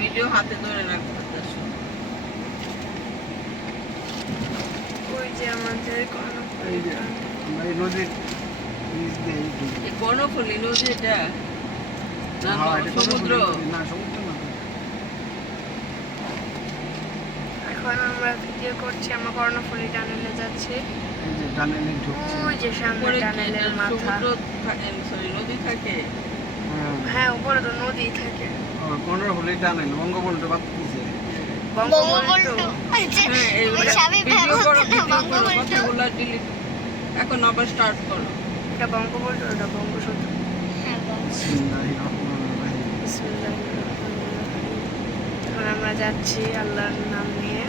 Video হাতে ধরে রাখতে। ওই যে আমাদের এই যে আমরা এই নদীর নিচ দিয়ে এই কর্ণফুলী নদী এটা না সমুদ্র না সমুদ্র না। এখন আমরা ভিডিও করছি, আমরা কর্ণফুলী টানেলে যাচ্ছি। এই যে টানেলে ঢুকছি। ওই যে সামনে টানেলের মাথা। সরি নদী থাকে। হ্যাঁ উপরে তো নদী থাকে। কর্ণফুলী টানেল বঙ্গবন্ধু বাদ দিছে। বঙ্গবন্ধু এখন আবার স্টার্ট করো। এটা বঙ্গবন্ধু, ওটা বঙ্গবন্ধু। এখন আমরা যাচ্ছি আল্লাহর নাম নিয়ে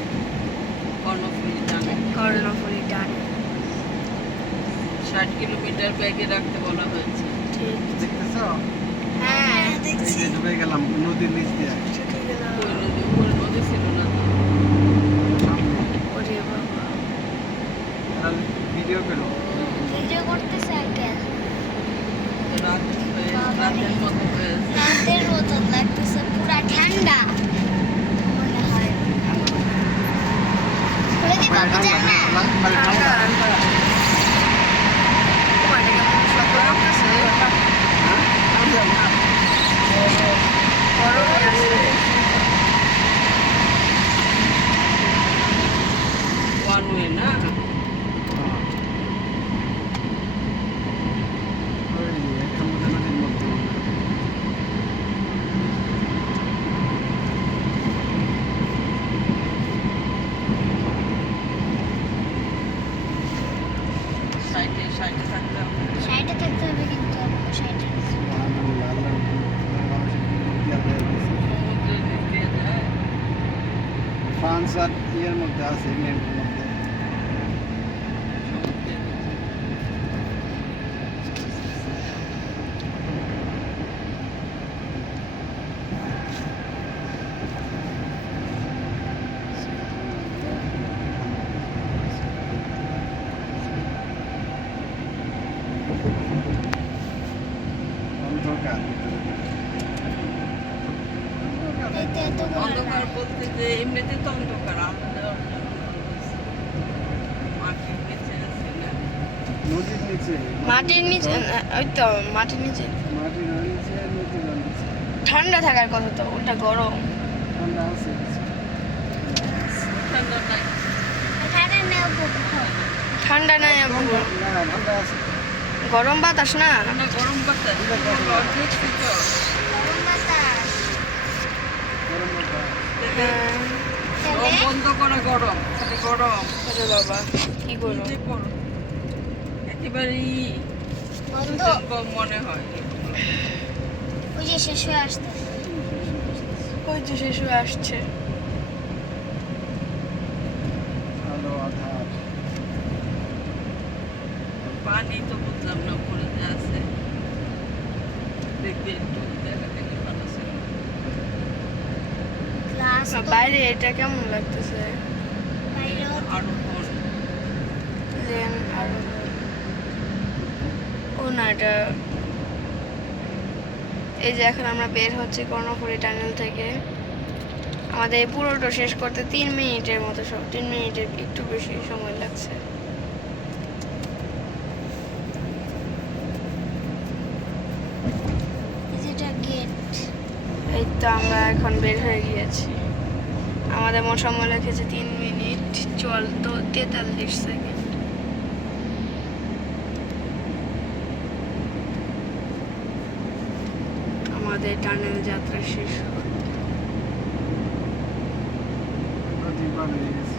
কর্ণফুলী টানে। কর্ণফুলী টানে 60 কিলোমিটার ব্যাগে রাখতে বলা হয়েছে। ঠিক দেখতেছো? হ্যাঁ এই যে ডুবে গেলাম নদীর নিচ দিয়ে। ঠিক গেল। ওই নদী উপরে নদী ছিল না তো। ওরে বাবা তাহলে ভিডিও পেলো। ভিডিও করতেছে আঙ্কেল। রাত হয়ে রাতের মতো হয়েছে। রাতের মতন লাগতেছে, পুরা ঠান্ডা মনে হয়। খুলে দিব বুঝেন না? ঠান্ডা ঠান্ডা। তোমার এটা কেমন শব্দ করতেছে? গরম আছে। ওয়ান ওয়ে না সাইডে সাইডে থাকতে হবে। সাইডে থাকতে হবে কিন্তু সাইডে। সমুদ্রের দিক দিয়ে যায়। ফ্রান্স আর ইয়ের মধ্যে আছে, ইংল্যান্ডের মধ্যে। সমুদ্রের দিক দিয়ে। অন্ধকার। এতে এত অন্ধকার বলতে যে এমনিতে তো অন্ধকার আমাদের মাটির নিচে আছে না। নদীর নিচে। মাটির নিচে, ওই তো মাটির নিচে। মাটির নিচে, নদীর নিচে। ঠান্ডা থাকার কথা তো, ওটা গরম। ঠান্ডা আছে। ঠান্ডা নাই। ঠান্ডা নেও বহুত। ঠান্ডা নাই এখন, না ঠান্ডা আছে। গরম বাতাস না। ঠান্ডা গরম বাতাস অর্ধেক ছিল। গরম বাতাস। গরম মধ্যে। হ্যাঁ। সব বন্ধ করে গরম খালি গরম। আরে বাবা কি গরম। কি যে করো একেবারেই বন্ধ। কম মনে হয়। ওই যে শেষ হয়ে আসতে। ওই যে শেষ হয়ে আসছে। আলো আধার। পানি তো বুঝলাম না উপরে যে আছে। দেখবে একটু দেখা দেখে ভালো ছিল। গ্লাস তো বাইরে এটা কেমন লাগতেছে? বাইরেও আরো ঘন। প্লেন আর ও না এটা, এই যে এখন আমরা বের হচ্ছি কর্ণফুলী টানেল থেকে। আমাদের এই পুরোটা শেষ করতে 3 মিনিটের মতো, 3 মিনিটের একটু বেশি সময় লাগছে। যেটা গেট। এই তো আমরা এখন বের হয়ে গিয়েছি। আমাদের মোট সময় লেগেছে 3 মিনিট 43 সেকেন্ড। আমাদের টানেল যাত্রা শেষ হলো। নদী পার হয়ে গেছে।